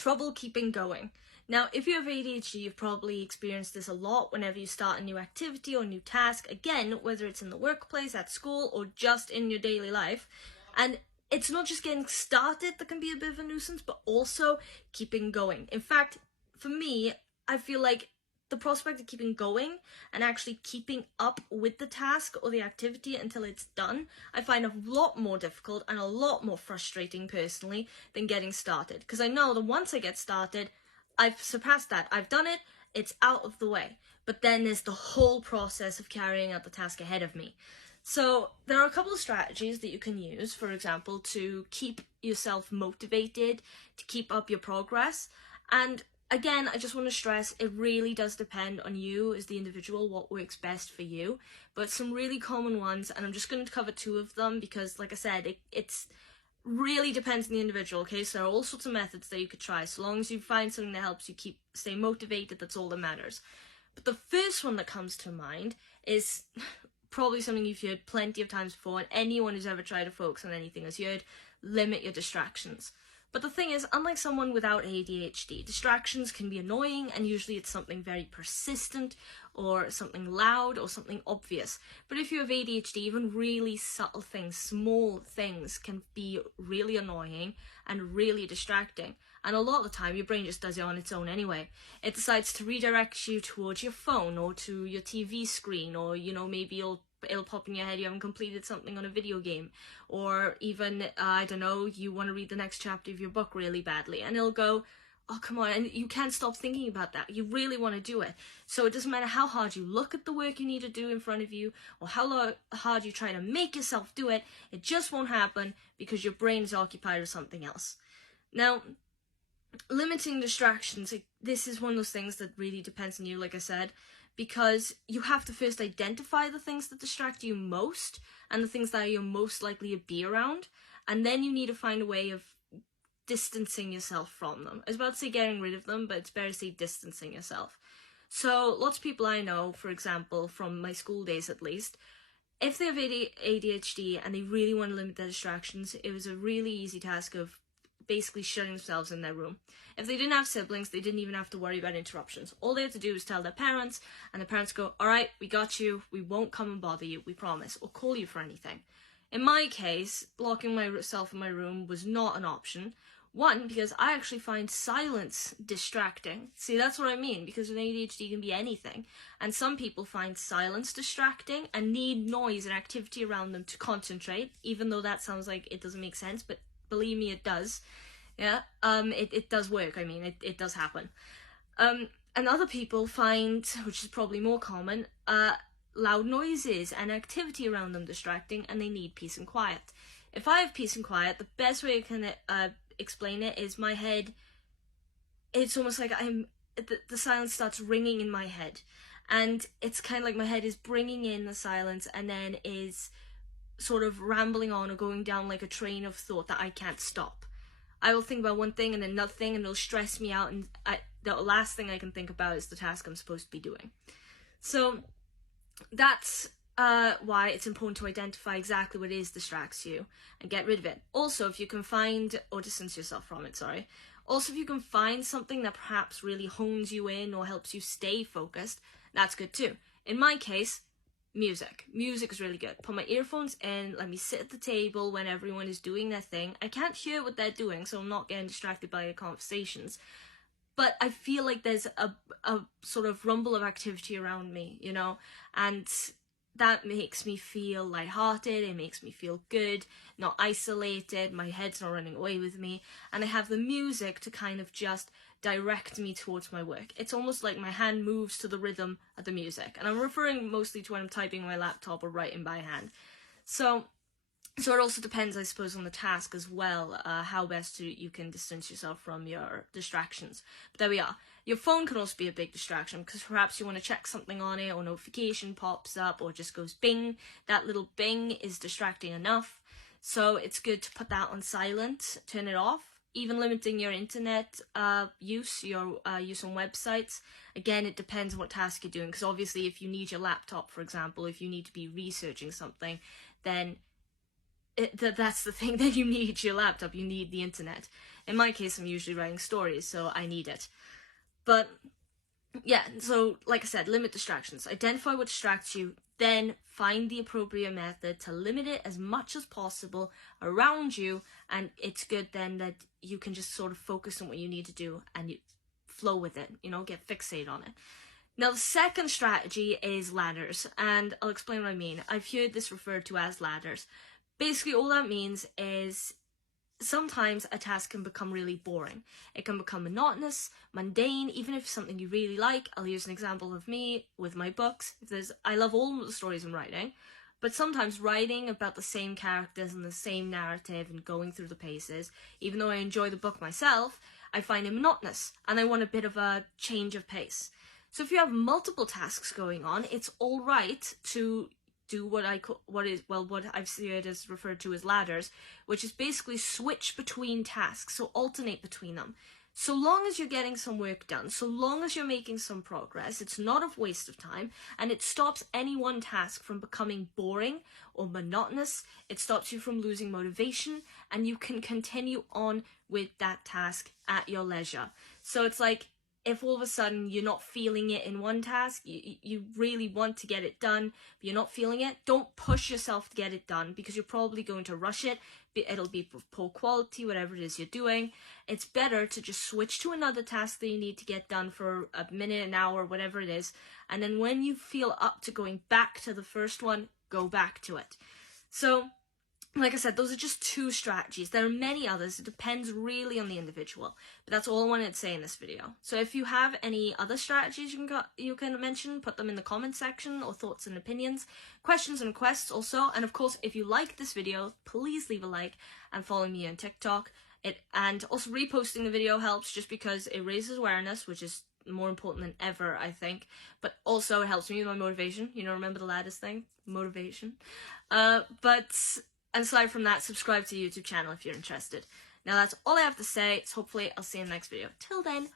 Trouble keeping going. Now, if you have ADHD, you've probably experienced this a lot whenever you start a new activity or new task, again, whether it's in the workplace, at school, or just in your daily life. And it's not just getting started that can be a bit of a nuisance, but also keeping going. In fact, for me, I feel like the prospect of keeping going and actually keeping up with the task or the activity until it's done, I find a lot more difficult and a lot more frustrating personally than getting started. Because I know that once I get started, I've surpassed that. I've done it, it's out of the way. But then there's the whole process of carrying out the task ahead of me. So there are a couple of strategies that you can use, for example, to keep yourself motivated, to keep up your progress. And again, I just want to stress, it really does depend on you as the individual, what works best for you. But some really common ones, and I'm just going to cover two of them because, like I said, it's really depends on the individual, okay? So there are all sorts of methods that you could try. So long as you find something that helps you stay motivated, that's all that matters. But the first one that comes to mind is probably something you've heard plenty of times before, and anyone who's ever tried to focus on anything has heard: limit your distractions. But the thing is, unlike someone without ADHD, distractions can be annoying, and usually it's something very persistent or something loud or something obvious. But if you have ADHD, even really subtle things, small things, can be really annoying and really distracting. And a lot of the time, your brain just does it on its own anyway. It decides to redirect you towards your phone or to your TV screen, or, maybe it'll pop in your head you haven't completed something on a video game, or even, I don't know, you want to read the next chapter of your book really badly, and it'll go, oh, come on, and you can't stop thinking about that. You really want to do it. So it doesn't matter how hard you look at the work you need to do in front of you, or how hard you try to make yourself do it, it just won't happen because your brain is occupied with something else. Now, limiting distractions, this is one of those things that really depends on you, like I said, because you have to first identify the things that distract you most and the things that you're most likely to be around, and then you need to find a way of distancing yourself from them. I was about to say getting rid of them, but it's better to say distancing yourself. So lots of people I know, for example, from my school days at least, if they have ADHD and they really want to limit their distractions, it was a really easy task of basically shutting themselves in their room. If they didn't have siblings, they didn't even have to worry about interruptions. All they had to do was tell their parents, and the parents go, all right, we got you, we won't come and bother you, we promise, or call you for anything. In my case, locking myself in my room was not an option. One, because I actually find silence distracting. See, that's what I mean, because an ADHD can be anything. And some people find silence distracting and need noise and activity around them to concentrate, even though that sounds like it doesn't make sense, but believe me, it does. Yeah, it does work. I mean, it does happen. And other people find, which is probably more common, loud noises and activity around them distracting, and they need peace and quiet. If I have peace and quiet, the best way I can explain it is my head, it's almost like the silence starts ringing in my head. And it's kind of like my head is bringing in the silence and then is sort of rambling on or going down like a train of thought that I can't stop. I will think about one thing and then another thing, and it'll stress me out, and the last thing I can think about is the task I'm supposed to be doing. So that's why it's important to identify exactly what it is distracts you and get rid of it. Also, if you can find, or distance yourself from it, sorry. Also, if you can find something that perhaps really hones you in or helps you stay focused, that's good too. In my case, music. Music is really good. Put my earphones in, let me sit at the table when everyone is doing their thing. I can't hear what they're doing, so I'm not getting distracted by the conversations. But I feel like there's a sort of rumble of activity around me, and that makes me feel lighthearted, it makes me feel good, not isolated, my head's not running away with me, and I have the music to kind of just direct me towards my work. It's almost like my hand moves to the rhythm of the music, and I'm referring mostly to when I'm typing on my laptop or writing by hand. So it also depends, I suppose, on the task as well, how best you can distance yourself from your distractions. But there we are. Your phone can also be a big distraction because perhaps you want to check something on it, or notification pops up or just goes bing. That little bing is distracting enough. So it's good to put that on silent, turn it off. Even limiting your internet use, your use on websites. Again, it depends on what task you're doing, because obviously if you need your laptop, for example, if you need to be researching something, then that's the thing, that you need your laptop, you need the internet. In my case, I'm usually writing stories, so I need it. But yeah, so like I said, limit distractions. Identify what distracts you, then find the appropriate method to limit it as much as possible around you, and it's good then that you can just sort of focus on what you need to do and you flow with it, get fixated on it. Now, the second strategy is ladders, and I'll explain what I mean. I've heard this referred to as ladders. Basically, all that means is sometimes a task can become really boring. It can become monotonous, mundane, even if it's something you really like. I'll use an example of me with my books. I love all the stories I'm writing, but sometimes writing about the same characters and the same narrative and going through the paces, even though I enjoy the book myself, I find it monotonous, and I want a bit of a change of pace. So if you have multiple tasks going on, it's all right to do what I've seen it as referred to as ladders, which is basically switch between tasks, so alternate between them. So long as you're getting some work done, so long as you're making some progress, it's not a waste of time, and it stops any one task from becoming boring or monotonous. It stops you from losing motivation, and you can continue on with that task at your leisure. So it's like, if all of a sudden you're not feeling it in one task, you really want to get it done, but you're not feeling it, don't push yourself to get it done, because you're probably going to rush it. It'll be poor quality, whatever it is you're doing. It's better to just switch to another task that you need to get done for a minute, an hour, whatever it is, and then when you feel up to going back to the first one, go back to it. So, like I said, those are just two strategies. There are many others. It depends really on the individual. But that's all I wanted to say in this video. So if you have any other strategies you can mention, put them in the comments section, or thoughts and opinions, questions and requests also. And of course, if you like this video, please leave a like and follow me on TikTok. And also reposting the video helps, just because it raises awareness, which is more important than ever, I think. But also it helps me with my motivation. Remember the ladders thing? Motivation. And aside from that, subscribe to the YouTube channel if you're interested. Now that's all I have to say. So hopefully I'll see you in the next video. Till then,